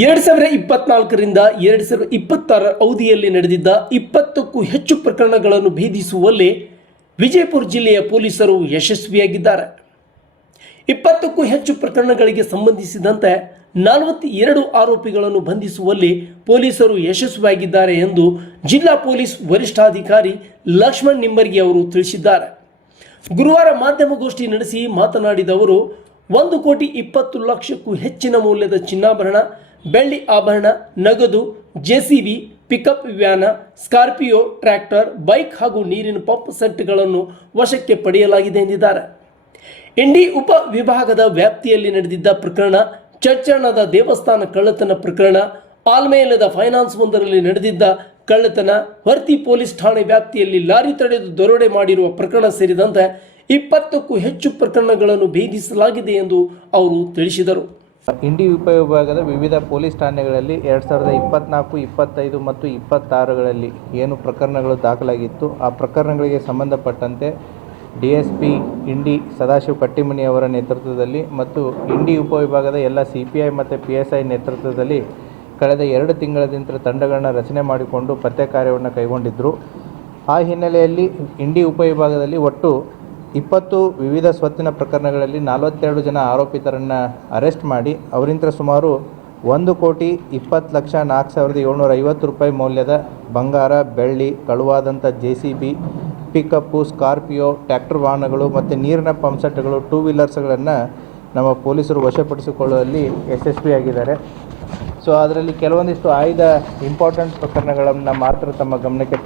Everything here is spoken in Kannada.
2024ರಿಂದ 2026 ಅವಧಿಯಲ್ಲಿ ನಡೆದಿದ್ದ 20ಕ್ಕೂ ಹೆಚ್ಚು ಪ್ರಕರಣಗಳನ್ನು ಭೇದಿಸುವಲ್ಲಿ ವಿಜಯಪುರ ಜಿಲ್ಲೆಯ ಪೊಲೀಸರು ಯಶಸ್ವಿಯಾಗಿದ್ದಾರೆ. 20ಕ್ಕೂ ಹೆಚ್ಚು ಪ್ರಕರಣಗಳಿಗೆ ಸಂಬಂಧಿಸಿದಂತೆ 42 ಆರೋಪಿಗಳನ್ನು ಬಂಧಿಸುವಲ್ಲಿ ಪೊಲೀಸರು ಯಶಸ್ವಿಯಾಗಿದ್ದಾರೆ ಎಂದು ಜಿಲ್ಲಾ ಪೊಲೀಸ್ ವರಿಷ್ಠಾಧಿಕಾರಿ ಲಕ್ಷ್ಮಣ್ ನಿಂಬರ್ಗಿ ಅವರು ತಿಳಿಸಿದ್ದಾರೆ. ಗುರುವಾರ ಮಾಧ್ಯಮಗೋಷ್ಠಿ ನಡೆಸಿ ಮಾತನಾಡಿದ ಅವರು 1,20,00,000ಕ್ಕೂ ಹೆಚ್ಚಿನ ಮೌಲ್ಯದ ಚಿನ್ನಾಭರಣ, ಬೆಳ್ಳಿ ಆಭರಣ, ನಗದು, JCB, pickup van, Scorpio, tractor, bike ಹಾಗೂ ನೀರಿನ ಪಂಪ್ ಸೆಟ್ಗಳನ್ನು ವಶಕ್ಕೆ ಪಡೆಯಲಾಗಿದೆ ಎಂದಿದ್ದಾರೆ. ಇಂಡಿ ಉಪ ವಿಭಾಗದ ವ್ಯಾಪ್ತಿಯಲ್ಲಿ ನಡೆದಿದ್ದ ಪ್ರಕರಣ, ಚರ್ಚಣದ ದೇವಸ್ಥಾನ ಕಳ್ಳತನ ಪ್ರಕರಣ, ಆಲ್ಮೇಲದ ಫೈನಾನ್ಸ್ ಒಂದರಲ್ಲಿ ನಡೆದಿದ್ದ ಕಳ್ಳತನ, ಹೊರ್ತಿ ಪೊಲೀಸ್ ಠಾಣೆ ವ್ಯಾಪ್ತಿಯಲ್ಲಿ ಲಾರಿ ತಡೆದು ದರೋಡೆ ಮಾಡಿರುವ ಪ್ರಕರಣ ಸೇರಿದಂತೆ 20ಕ್ಕೂ ಹೆಚ್ಚು ಪ್ರಕರಣಗಳನ್ನು ಭೇದಿಸಲಾಗಿದೆ ಎಂದು ಅವರು ತಿಳಿಸಿದರು. ಇಂಡಿ ಉಪವಿಭಾಗದ ವಿವಿಧ ಪೊಲೀಸ್ ಠಾಣೆಗಳಲ್ಲಿ 2024, 25 ಮತ್ತು 26ಗಳಲ್ಲಿ ಏನು ಪ್ರಕರಣಗಳು ದಾಖಲಾಗಿತ್ತು, ಆ ಪ್ರಕರಣಗಳಿಗೆ ಸಂಬಂಧಪಟ್ಟಂತೆ DSP ಇಂಡಿ ಸದಾಶಿವ ಕಟ್ಟಿಮನಿಯವರ ನೇತೃತ್ವದಲ್ಲಿ ಮತ್ತು ಇಂಡಿ ಉಪವಿಭಾಗದ ಎಲ್ಲ CPI ಮತ್ತು PSI ನೇತೃತ್ವದಲ್ಲಿ ಕಳೆದ 2 ತಿಂಗಳಿಂದ ತಂಡಗಳನ್ನು ರಚನೆ ಮಾಡಿಕೊಂಡು ಪತ್ತೆ ಕಾರ್ಯವನ್ನು ಕೈಗೊಂಡಿದ್ದರು. ಆ ಹಿನ್ನೆಲೆಯಲ್ಲಿ ಇಂಡಿ ಉಪವಿಭಾಗದಲ್ಲಿ ಒಟ್ಟು 20 ವಿವಿಧ ಸ್ವತ್ತಿನ ಪ್ರಕರಣಗಳಲ್ಲಿ 42 ಜನ ಆರೋಪಿತರನ್ನು ಅರೆಸ್ಟ್ ಮಾಡಿ ಅವರಿಂದ ಸುಮಾರು 1,20,04,750 ರೂಪಾಯಿ ಮೌಲ್ಯದ ಬಂಗಾರ, ಬೆಳ್ಳಿ, ಕಳುವಾದಂಥ JCB, ಪಿಕಪ್ಪು, ಸ್ಕಾರ್ಪಿಯೋ, ಟ್ರ್ಯಾಕ್ಟರ್ ವಾಹನಗಳು ಮತ್ತು ನೀರಿನ ಪಂಪ್ಸೆಟ್ಗಳು, 2 ವೀಲರ್ಸ್ಗಳನ್ನು ನಮ್ಮ ಪೊಲೀಸರು ವಶಪಡಿಸಿಕೊಳ್ಳುವಲ್ಲಿ ಯಶಸ್ವಿಯಾಗಿದ್ದಾರೆ. ಸೊ ಅದರಲ್ಲಿ ಕೆಲವೊಂದಿಷ್ಟು ಆಯ್ದ ಇಂಪಾರ್ಟೆಂಟ್ ಪ್ರಕರಣಗಳನ್ನು ಮಾತ್ರ ತಮ್ಮ ಗಮನಕ್ಕೆ